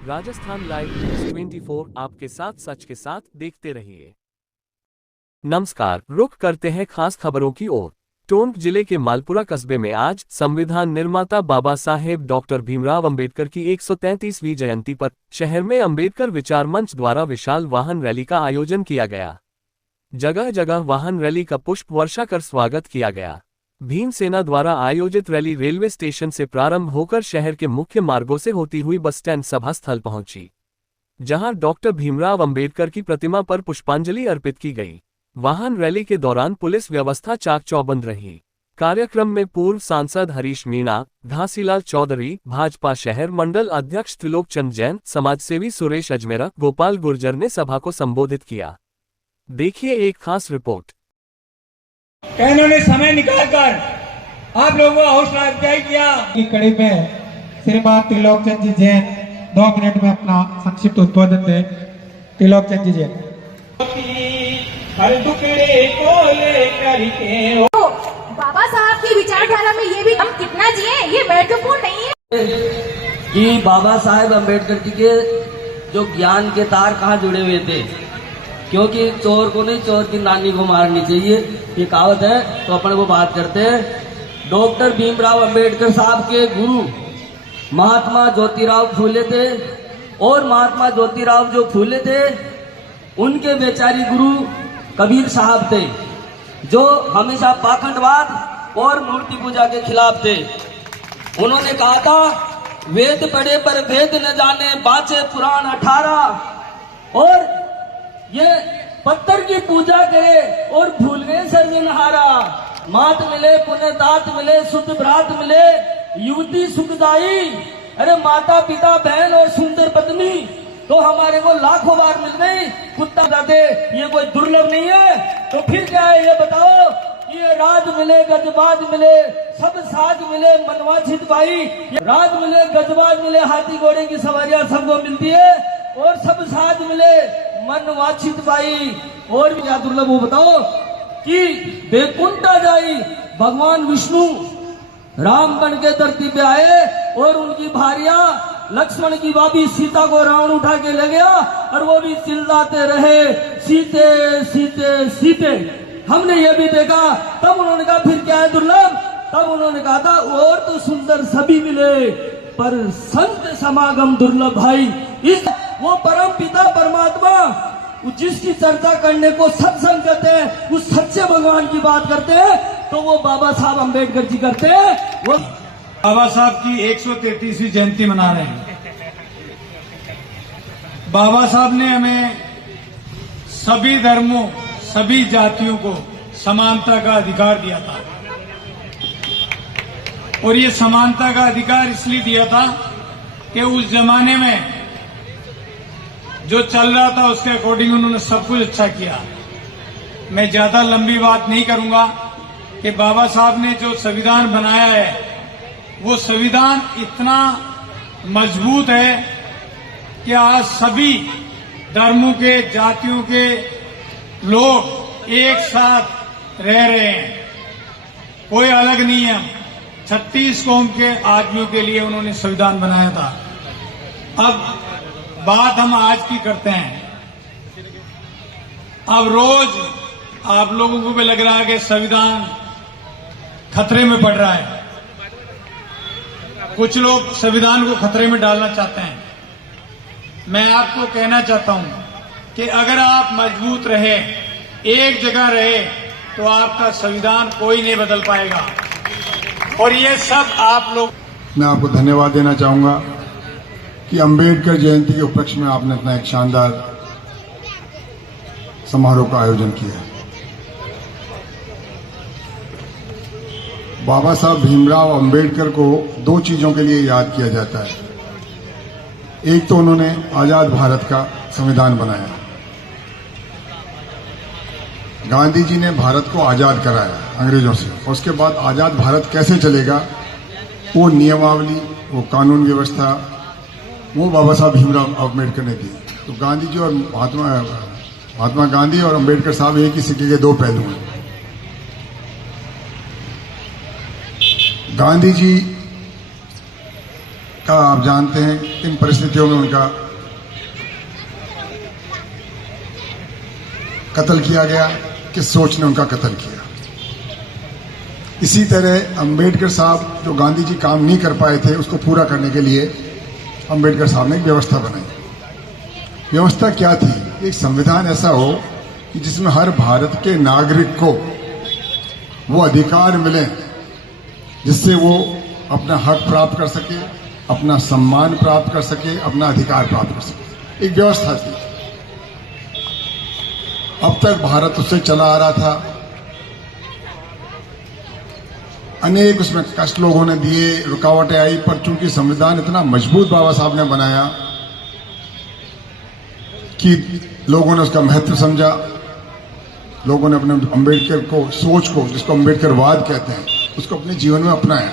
Rajasthan live news 24 आपके साथ सच के साथ देखते रहिए। नमस्कार, रुख करते हैं खास खबरों की ओर। टोंक जिले के मालपुरा कस्बे में आज संविधान निर्माता बाबा साहेब डॉक्टर भीमराव अंबेडकर की 133वीं जयंती पर शहर में अंबेडकर विचार मंच द्वारा विशाल वाहन रैली का आयोजन किया गया। जगह जगह वाहन रैली का पुष्प वर्षा कर स्वागत किया गया। भीम सेना द्वारा आयोजित रैली रेलवे स्टेशन से प्रारंभ होकर शहर के मुख्य मार्गों से होती हुई बस स्टैंड सभा स्थल पहुंची, जहां डॉक्टर भीमराव अंबेडकर की प्रतिमा पर पुष्पांजलि अर्पित की गई। वाहन रैली के दौरान पुलिस व्यवस्था चाक चौबंद रही। कार्यक्रम में पूर्व सांसद हरीश मीणा, घासीलाल चौधरी, भाजपा शहर मंडल अध्यक्ष त्रिलोक चंद जैन, समाजसेवी सुरेश अजमेरा, गोपाल गुर्जर ने सभा को संबोधित किया। देखिए एक खास रिपोर्ट। इन्होंने समय निकालकर आप लोगों को हौसला अफजाई किया। की कड़ी में श्रीमान त्रिलोक चंद जी जैन 2 मिनट में अपना संक्षिप्त उद्बोधन दे। त्रिलोक चंद जी जैन। हर टुकड़े को लेकर के बाबा साहब की विचारधारा में ये भी हम कितना जिए ये महत्वपूर्ण नहीं है कि बाबा साहेब अम्बेडकर जी के जो ज्ञान के तार कहाँ जुड़े हुए थे, क्योंकि चोर को नहीं चोर की नानी को मारनी चाहिए, ये कहावत है। तो अपन वो बात करते हैं। डॉक्टर भीमराव अंबेडकर साहब के गुरु महात्मा ज्योतिराव फूले थे, और महात्मा ज्योतिराव जो फूले थे उनके बेचारी गुरु कबीर साहब थे, जो हमेशा पाखंडवाद और मूर्ति पूजा के खिलाफ थे। उन्होंने कहा था, वेद पढ़े पर वेद न जाने, बाचे पुराण 18, और ये पत्थर की पूजा करे और भूल गए सर्वनहारा। मात मिले पुण्य तात मिले, शुद्ध भ्रात मिले, युवती सुखदाई। अरे माता पिता बहन और सुंदर पत्नी तो हमारे को लाखों बार मिल गई, कुत्ता जाते ये कोई दुर्लभ नहीं है। तो फिर क्या है ये बताओ। ये राज मिले गजबाज मिले, सब साज मिले मनवांछित भाई। राज मिले गजबाज मिले, हाथी घोड़े की सवारियां सबको मिलती है, और सब साज मिले मनवांछित भाई। और क्या दुर्लभ हो बताओ कि बैकुंठा जाई भगवान विष्णु राम बन के धरती पे आए, और उनकी भारिया लक्ष्मण की भाभी सीता को रावण उठा के ले गया, और वो भी चिल्लाते रहे सीते सीते सीते। हमने ये भी देखा। तब उन्होंने कहा फिर क्या है दुर्लभ। तब उन्होंने कहा था और तो सुंदर सभी मिले, पर संत समागम दुर्लभ भाई। इस वो परम पिता परमात्मा जिसकी चर्चा करने को सत्संग कहते हैं, उस सच्चे भगवान की बात करते हैं, तो वो बाबा साहब अम्बेडकर जी करते हैं। वो बाबा साहब की 133वीं जयंती मना रहे हैं। बाबा साहब ने हमें सभी धर्मों सभी जातियों को समानता का अधिकार दिया था, और ये समानता का अधिकार इसलिए दिया था कि उस जमाने में जो चल रहा था उसके अकॉर्डिंग उन्होंने सब कुछ अच्छा किया। मैं ज्यादा लंबी बात नहीं करूंगा कि बाबा साहब ने जो संविधान बनाया है वो संविधान इतना मजबूत है कि आज सभी धर्मों के जातियों के लोग एक साथ रह रहे हैं, कोई अलग नहीं है। 36 कौम के आदमियों के लिए उन्होंने संविधान बनाया था। अब बात हम आज की करते हैं। अब रोज आप लोगों को भी लग रहा है कि संविधान खतरे में पड़ रहा है। कुछ लोग संविधान को खतरे में डालना चाहते हैं। मैं आपको कहना चाहता हूं कि अगर आप मजबूत रहे, एक जगह रहे, तो आपका संविधान कोई नहीं बदल पाएगा। और ये सब आप लोग। मैं आपको धन्यवाद देना चाहूंगा कि अंबेडकर जयंती के उपलक्ष्य में आपने इतना एक शानदार समारोह का आयोजन किया है। बाबा साहब भीमराव अंबेडकर को 2 चीजों के लिए याद किया जाता है। एक तो उन्होंने आजाद भारत का संविधान बनाया, गांधी जी ने भारत को आजाद कराया अंग्रेजों से, और उसके बाद आजाद भारत कैसे चलेगा वो नियमावली, वो कानून व्यवस्था, वो बाबा साहब भीमराव अंबेडकर ने दी। तो गांधी जी और महात्मा गांधी और अंबेडकर साहब एक ही सिक्के के 2 पहलू हैं। गांधी जी का आप जानते हैं किन परिस्थितियों में उनका कत्ल किया गया, किस सोच ने उनका कत्ल किया। इसी तरह अंबेडकर साहब जो गांधी जी काम नहीं कर पाए थे उसको पूरा करने के लिए अंबेडकर साहब ने एक व्यवस्था बनाई। व्यवस्था क्या थी? एक संविधान ऐसा हो कि जिसमें हर भारत के नागरिक को वो अधिकार मिले जिससे वो अपना हक प्राप्त कर सके, अपना सम्मान प्राप्त कर सके, अपना अधिकार प्राप्त कर सके। एक व्यवस्था थी। अब तक भारत उससे चला आ रहा था। अनेक उसमें कष्ट लोगों ने दिए, रुकावटें आई, पर चूंकि संविधान इतना मजबूत बाबा साहब ने बनाया कि लोगों ने उसका महत्व समझा, लोगों ने अपने अम्बेडकर को सोच को, जिसको अम्बेडकरवाद कहते हैं, उसको अपने जीवन में अपनाया।